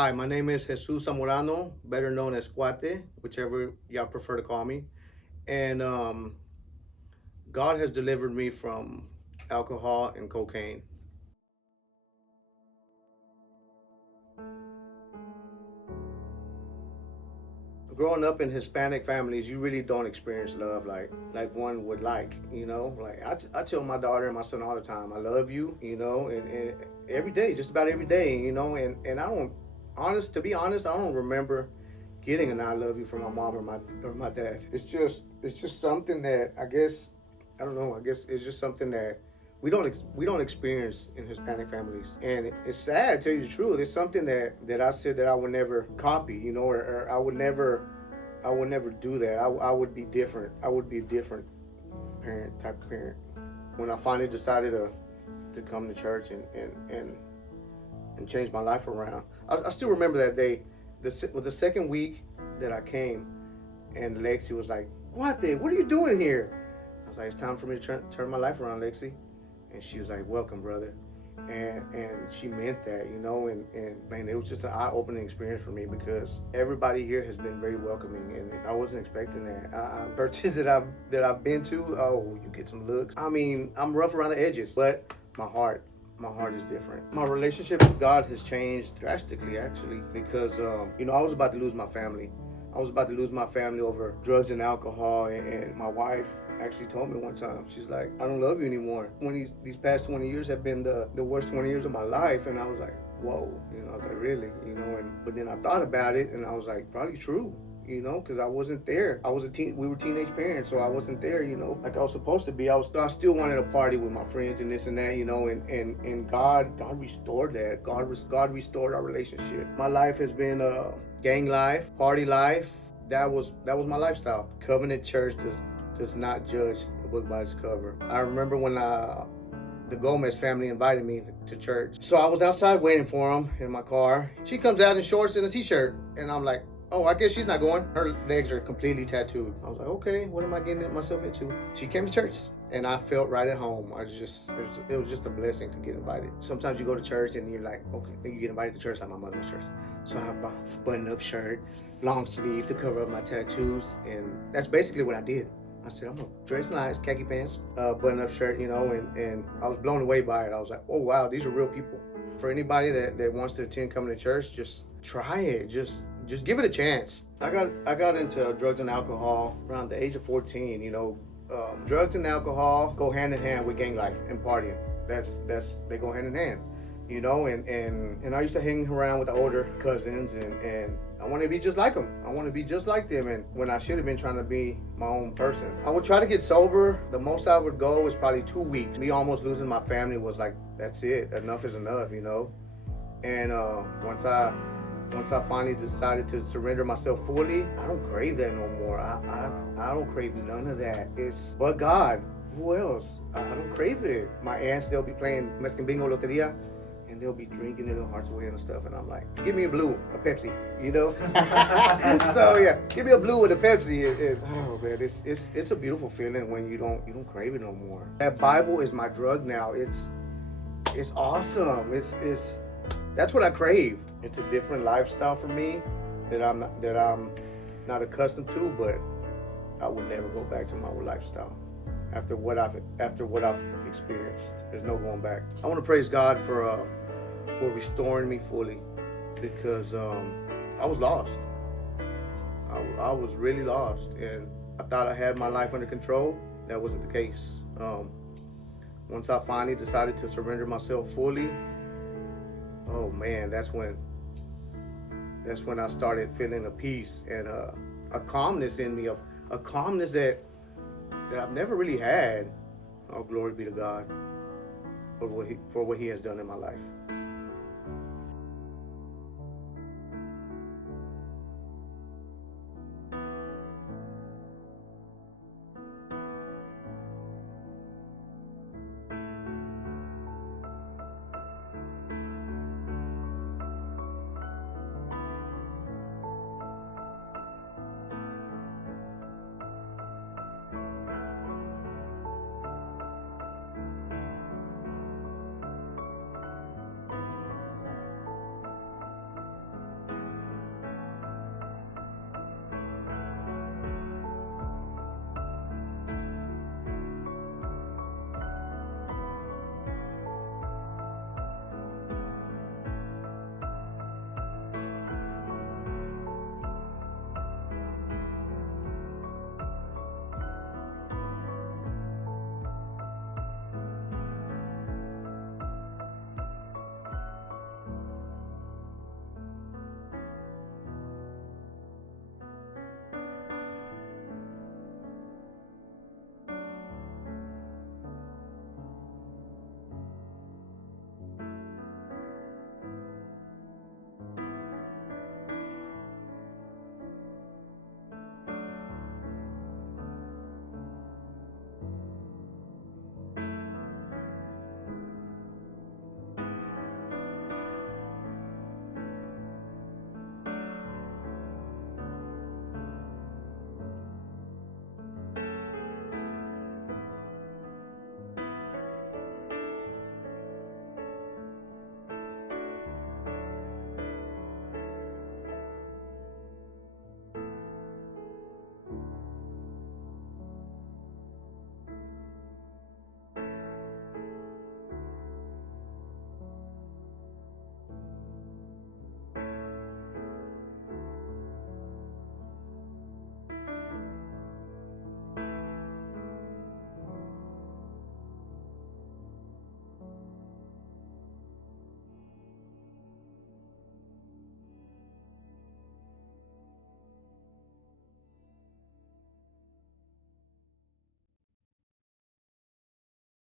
Hi, my name is Jesus Zamorano, better known as Cuate, whichever y'all prefer to call me. And God has delivered me from alcohol and cocaine. Growing up in Hispanic families, you really don't experience love like one would like, you know. Like I tell my daughter and my son all the time, I love you, you know, and every day, just about every day, you know. And I don't, to be honest, I don't remember getting an "I love you" from my mom or my dad. It's just something that I guess I don't know. I guess it's just something that we don't experience in Hispanic families, and it's sad. To tell you the truth, it's something that I said that I would never copy, you know, or I would never do that. I would be different. I would be a different type of parent. When I finally decided to come to church and change my life around, I still remember that day. The second week that I came, and Lexi was like, "What are you doing here?" I was like, "It's time for me to turn my life around, Lexi." And she was like, "Welcome, brother." And she meant that, you know, and man, it was just an eye-opening experience for me because everybody here has been very welcoming, and I wasn't expecting that. Churches that I've been to, oh, you get some looks. I mean, I'm rough around the edges, but my heart is different. My relationship with God has changed drastically, actually, because I was about to lose my family. I was about to lose my family over drugs and alcohol, and my wife actually told me one time, she's like, "I don't love you anymore." These past 20 years have been the worst 20 years of my life, and I was like, whoa, you know, I was like, really, you know, but then I thought about it, and I was like, probably true. You know, because I wasn't there. We were teenage parents, so I wasn't there, you know, like I was supposed to be. I still wanted to party with my friends and this and that, you know, and God restored that. God restored our relationship. My life has been gang life, party life. That was my lifestyle. Covenant Church does not judge a book by its cover. I remember when the Gomez family invited me to church. So I was outside waiting for them in my car. She comes out in shorts and a t-shirt, and I'm like, oh, I guess she's not going. Her legs are completely tattooed. I was like, okay, what am I getting myself into? She came to church, and I felt right at home. It was just a blessing to get invited. Sometimes you go to church and you're like, okay, then you get invited to church like my mother's church. So I have a button-up shirt, long sleeve to cover up my tattoos, and that's basically what I did. I said, I'm gonna dress nice, khaki pants, button-up shirt, you know, and I was blown away by it. I was like, oh wow, these are real people. For anybody that wants to attend coming to church, just try it. Just give it a chance. I got into drugs and alcohol around the age of 14. You know, drugs and alcohol go hand in hand with gang life and partying. They go hand in hand. You know, and I used to hang around with the older cousins, and I want to be just like them. I want to be just like them. And when I should have been trying to be my own person, I would try to get sober. The most I would go was probably 2 weeks. Me almost losing my family was like, that's it. Enough is enough, you know. And once I finally decided to surrender myself fully, I don't crave that no more. I don't crave none of that. It's but God. Who else? I don't crave it. My aunts, they'll be playing Mexican bingo loteria, and they'll be drinking their hearts away and stuff, and I'm like, give me a blue, a Pepsi, you know. So yeah, give me a blue with a Pepsi. Oh man, it's a beautiful feeling when you don't crave it no more. That Bible is my drug now. It's awesome. It's that's what I crave. It's a different lifestyle for me that I'm not accustomed to, but I would never go back to my old lifestyle after what I've experienced. There's no going back. I want to praise God for restoring me fully, because I was lost. I was really lost, and I thought I had my life under control. That wasn't the case. Once I finally decided to surrender myself fully, oh man, that's when I started feeling a peace and a calmness in me, of a calmness that I've never really had. Oh, glory be to God for what He has done in my life.